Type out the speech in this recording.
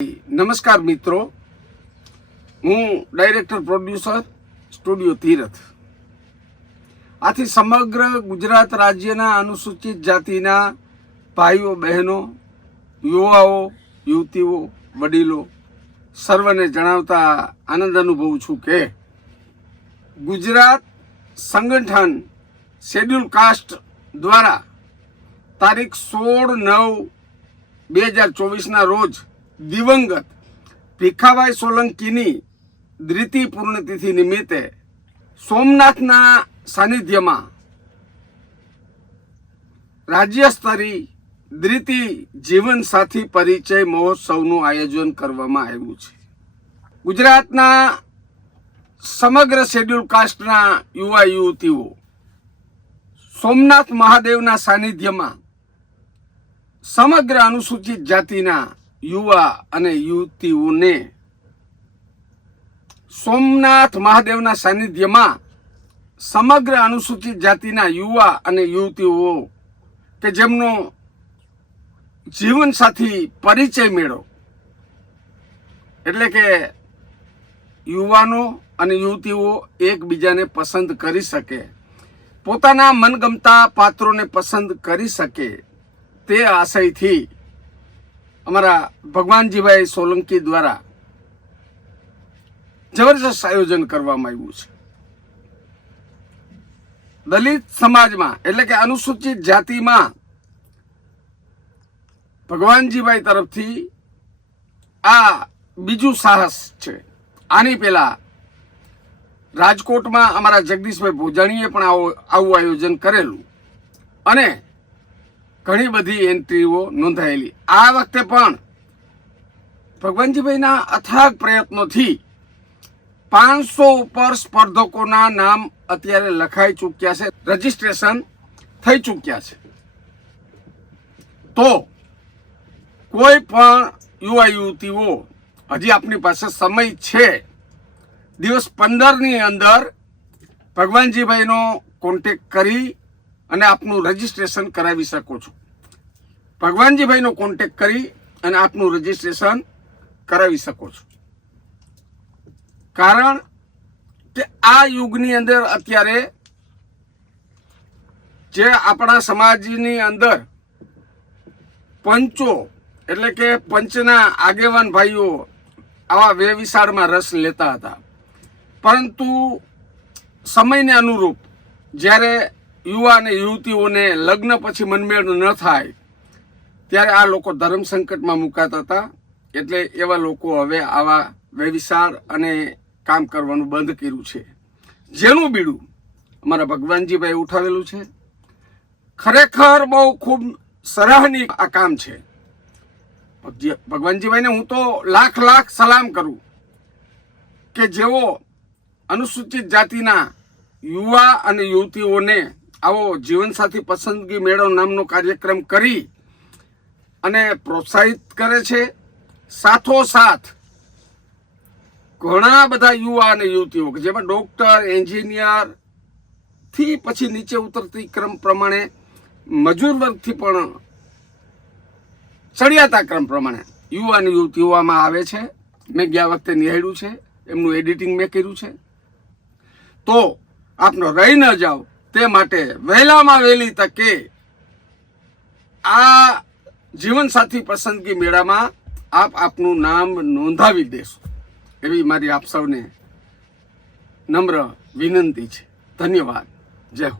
નમસ્કાર મિત્રો, હું ડાયરેક્ટર પ્રોડ્યુસર સ્ટુડિયો તીરથ. આથી સમગ્ર ગુજરાત રાજ્યના અનુસૂચિત જાતિના ભાઈઓ બહેનો, યુવાઓ, યુવતીઓ, વડીલો સર્વને જણાવતા આનંદ અનુભવું છું કે ગુજરાત સંગઠન શેડ્યુલ કાસ્ટ દ્વારા તારીખ 16/9/2024ના રોજ દિવંગત ભીખાભાઈ સોલંકીની દ્વિતીય પૂર્ણતિથિ નિમિત્તે સોમનાથના સાનિધ્યમાં રાજ્ય સ્તરીય દ્વિતીય જીવન સાથી પરિચય મહોત્સવનું આયોજન કરવામાં આવ્યું છે. ગુજરાતના સમગ્ર શેડ્યુલ કાસ્ટના યુવા યુવતીઓ સોમનાથ મહાદેવના સાનિધ્યમાં સમગ્ર અનુસૂચિત જાતિના યુવા અને યુવતીઓને સોમનાથ મહાદેવના સાનિધ્યમાં સમગ્ર અનુસૂચિત જાતિના યુવા અને યુવતીઓ કે જેમનો જીવન સાથી પરિચય મેળો એટલે કે યુવાનો અને યુવતીઓ એકબીજાને પસંદ કરી શકે, પોતાના મનગમતા પાત્રોને પસંદ કરી શકે તે આશયથી અમારા ભગવાનજીભાઈ સોલંકી દ્વારા જબરજસ્ત આયોજન કરવામાં આવ્યું છે. દલિત સમાજમાં એટલે કે અનુસૂચિત જાતિમાં ભગવાનજીભાઈ તરફથી આ બીજું સાહસ છે. આની પહેલા રાજકોટમાં અમારા જગદીશભાઈ ભોજાણીએ પણ આવું આયોજન કરેલું અને ઘણી બધી એન્ટ્રીઓ નોંધાયેલી. આ વખતે પણ ભગવાનજીભાઈના અથાગ પ્રયત્નોથી 500 ઉપર સ્પર્ધકોના નામ અત્યારે લખાઈ ચૂક્યા છે, રજીસ્ટ્રેશન થઈ ચૂક્યા છે. તો કોઈ પણ યુવા યુવતીઓ હજી આપની પાસે સમય છે, દિવસ 15ની અંદર ભગવાનજીભાઈનો કોન્ટેક્ટ કરી અને આપનું રજીસ્ટ્રેશન કરાવી શકો છો. ભગવાનજીભાઈનો કોન્ટેક્ટ કરી અને આપનું રજીસ્ટ્રેશન કરાવી શકો છો. કારણ કે આ યુગની અંદર અત્યારે જે આપણા સમાજની અંદર પંચો એટલે કે પંચના આગેવાન ભાઈઓ આવા વ્યવિસાળમાં રસ લેતા હતા, પરંતુ સમયને અનુરૂપ જ્યારે યુવા અને યુવતીઓને લગ્ન પછી મનમેળ ન થાય ત્યારે આ લોકો ધર્મ સંકટમાં મુકાતા હતા. એટલે એવા લોકો હવે આવા વ્યવિસાર અને કામ કરવાનું બંધ કર્યું છે, જેનું બીડું અમારા ભગવાનજીભાઈ ઉઠાવેલું છે. ખરેખર બહુ ખૂબ સરાહનીય આ કામ છે. ભગવાનજીભાઈને હું તો લાખ સલામ કરું કે જેઓ અનુસૂચિત જાતિના યુવા અને યુવતીઓને આવો જીવનસાથી પસંદગી મેળો નામનો કાર્યક્રમ કરી અને પ્રોત્સાહિત કરે છે. સાથોસાથ ઘણા બધા યુવા અને યુવતીઓ કે જેમાં ડોક્ટર, એન્જિનિયર થી પછી નીચે ઉતરતી ક્રમ પ્રમાણે મજૂર વર્ગથી પણ ચડિયાતા ક્રમ પ્રમાણે યુવા અને યુવતીઓ આમાં આવે છે. મેં ગયા વખતે નિહાળ્યું છે, એમનું એડિટિંગ મેં કર્યું છે. તો આપનો રહી ન જાઓ તે માટે વહેલામાં વહેલી તકે આ જીવનસાથી પસંદગી મેળામાં આપનું નામ નોંધાવી દેશો એવી મારી આપ સૌને નમ્ર વિનંતી છે. ધન્યવાદ. જય હો.